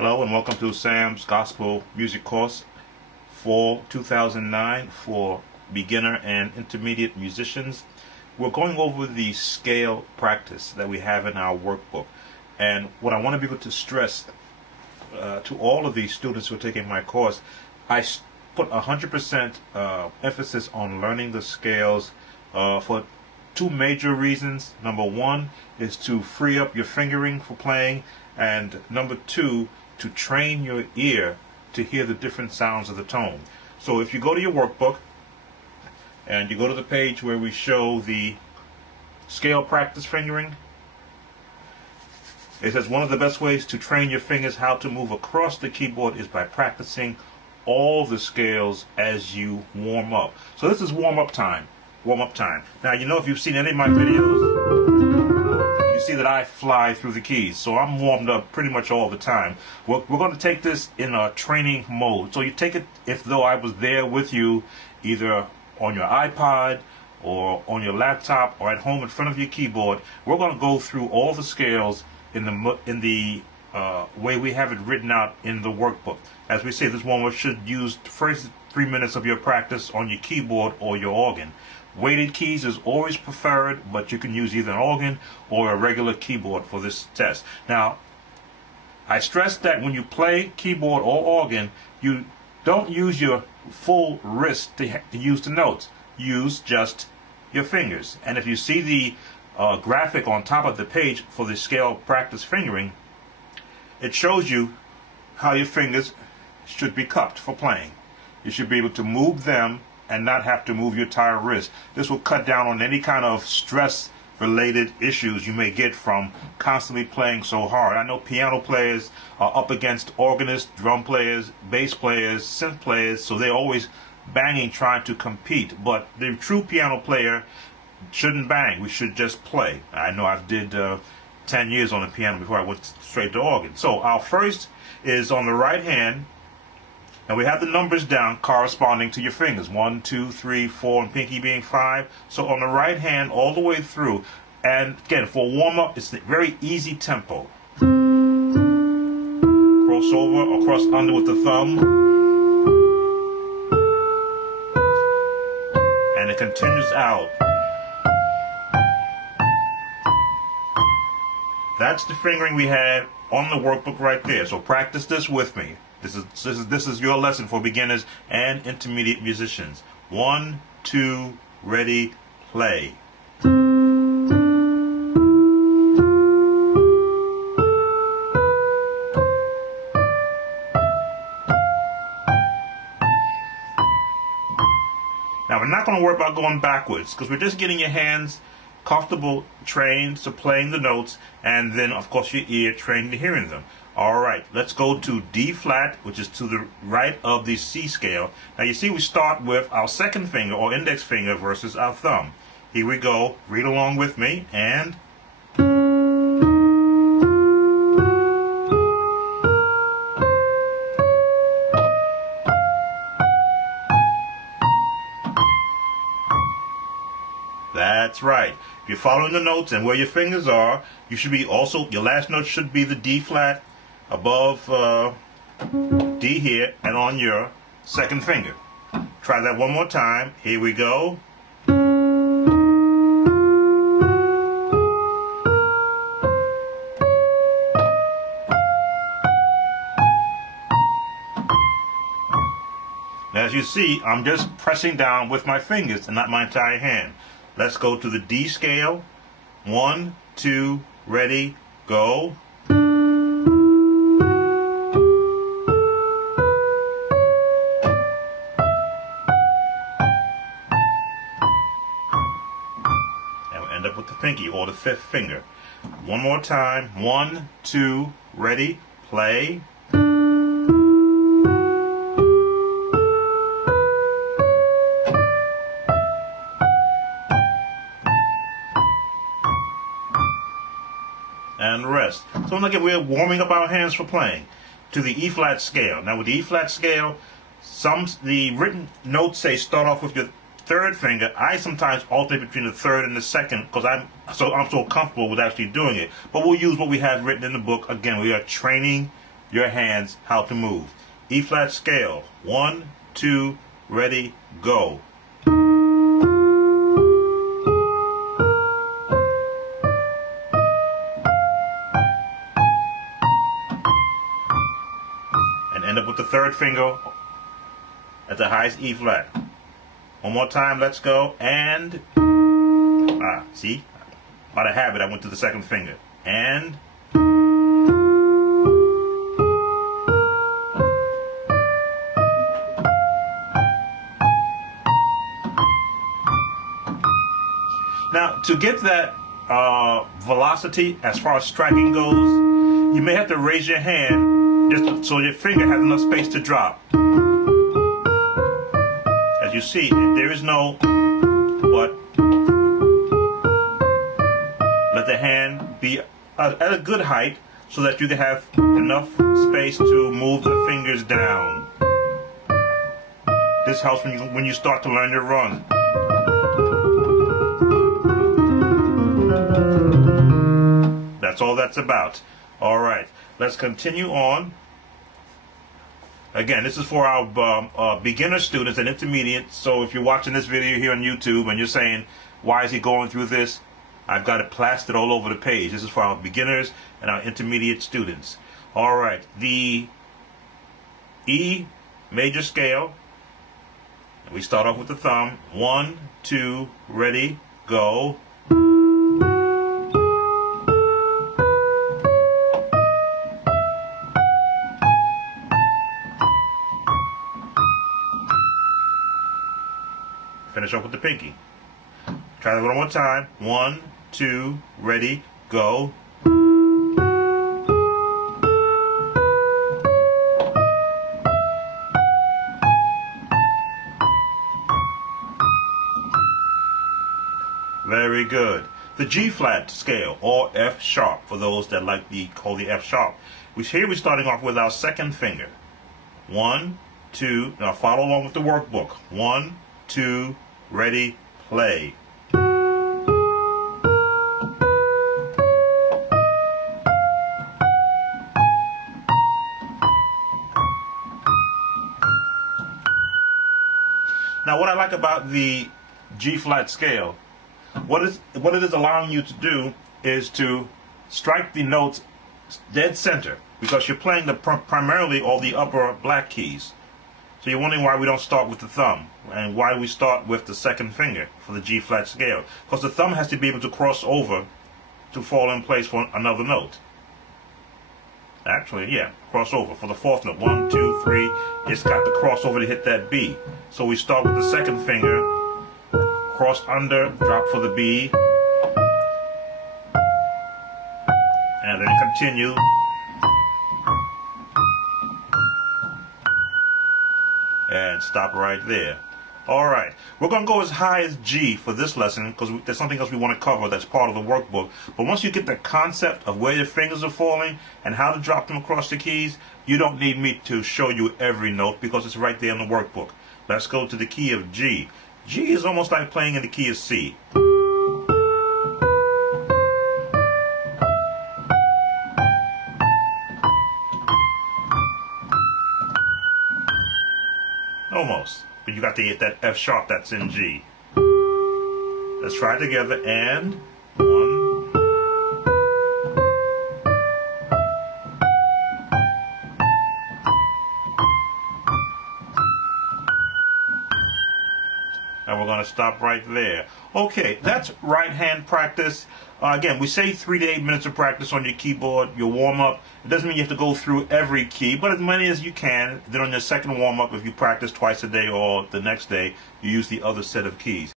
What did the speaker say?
Hello and welcome to Sam's Gospel Music Course for 2009 for beginner and intermediate musicians. We're going over the scale practice that we have in our workbook. And what I want to be able to stress to all of these students who are taking my course, I put 100% emphasis on learning the scales for two major reasons. Number one is to free up your fingering for playing, and number two, to train your ear to hear the different sounds of the tone. So if you go to your workbook and you go to the page where we show the scale practice fingering, it says one of the best ways to train your fingers how to move across the keyboard is by practicing all the scales as you warm up. So this is warm-up time. Warm-up time. Now, you know, if you've seen any of my videos, you see that I fly through the keys. So I'm warmed up pretty much all the time. We're going to take this in a training mode. So you take it if though I was there with you, either on your iPod or on your laptop or at home in front of your keyboard. We're going to go through all the scales in the way we have it written out in the workbook. As we say, this one should use the first 3 minutes of your practice on your keyboard or your organ. Weighted keys is always preferred, but you can use either an organ or a regular keyboard for this test. Now, I stress that when you play keyboard or organ, you don't use your full wrist to use the notes. Use just your fingers. And if you see the graphic on top of the page for the scale practice fingering, it shows you how your fingers should be cupped for playing. You should be able to move them and not have to move your entire wrist. This will cut down on any kind of stress-related issues you may get from constantly playing so hard. I know piano players are up against organists, drum players, bass players, synth players, so they're always banging, trying to compete. But the true piano player shouldn't bang. We should just play. I know I did 10 years on the piano before I went straight to organ. So our first is on the right hand. And we have the numbers down corresponding to your fingers. 1, 2, 3, 4, and pinky being 5. So on the right hand all the way through. And again, for warm-up, it's a very easy tempo. Cross over or cross under with the thumb. And it continues out. That's the fingering we had on the workbook right there. So practice this with me. This is your lesson for beginners and intermediate musicians. 1, 2, ready, play. Now we're not going to worry about going backwards because we're just getting your hands comfortable, trained to playing the notes, and then of course your ear trained to hearing them. Alright, let's go to D flat, which is to the right of the C scale. Now you see we start with our second finger or index finger versus our thumb. Here we go, read along with me, and that's right. If you're following the notes and where your fingers are, you should be also, your last note should be the D flat above D here and on your second finger. Try that one more time. Here we go. Now, as you see, I'm just pressing down with my fingers and not my entire hand. Let's go to the D scale. 1, 2, ready, go. End up with the pinky or the fifth finger. One more time. 1, 2, ready, play. And rest. So again, we're warming up our hands for playing to the E flat scale. Now with the E flat scale, the written notes say start off with your third finger. I sometimes alternate between the third and the second because I'm so comfortable with actually doing it. But we'll use what we have written in the book. Again, we are training your hands how to move. E flat scale. 1, 2, ready, go. And end up with the third finger at the highest E flat. One more time, let's go. And see? By the habit, I went to the second finger. And now, to get that velocity as far as striking goes, you may have to raise your hand just so your finger has enough space to drop. As you see, there is no but. Let the hand be at a good height so that you can have enough space to move the fingers down. This helps when you start to learn your run. That's all that's about. All right, let's continue on. Again, this is for our beginner students and intermediate. So if you're watching this video here on YouTube and you're saying, why is he going through this? I've got it plastered all over the page. This is for our beginners and our intermediate students. All right, the E major scale. We start off with the thumb. 1, 2, ready, go. Finish up with the pinky. Try that one more time. 1, 2, ready, go. Very good. The G flat scale, or F sharp, for those that like the F sharp. Here we're starting off with our second finger. 1, 2. Now follow along with the workbook. 1, 2, ready, play. Now, what I like about the G flat scale, what it is allowing you to do is to strike the notes dead center, because you're playing primarily all the upper black keys. So you're wondering why we don't start with the thumb and why we start with the second finger for the G flat scale, because the thumb has to be able to cross over to fall in place for another note. Actually, yeah, cross over for the fourth note. 1, 2, 3. It's got to cross over to hit that B. So we start with the second finger, cross under, drop for the B, and then continue. And stop right there. Alright, we're going to go as high as G for this lesson because there's something else we want to cover that's part of the workbook. But once you get the concept of where your fingers are falling and how to drop them across the keys, you don't need me to show you every note because it's right there in the workbook. Let's go to the key of G. G is almost like playing in the key of C. Almost. But you got to hit that F sharp that's in G. Let's try it together. And 1. And we're going to stop right there. Okay, that's right hand practice. Again, we say 3 to 8 minutes of practice on your keyboard, your warm-up. It doesn't mean you have to go through every key, but as many as you can. Then on your second warm-up, if you practice twice a day or the next day, you use the other set of keys.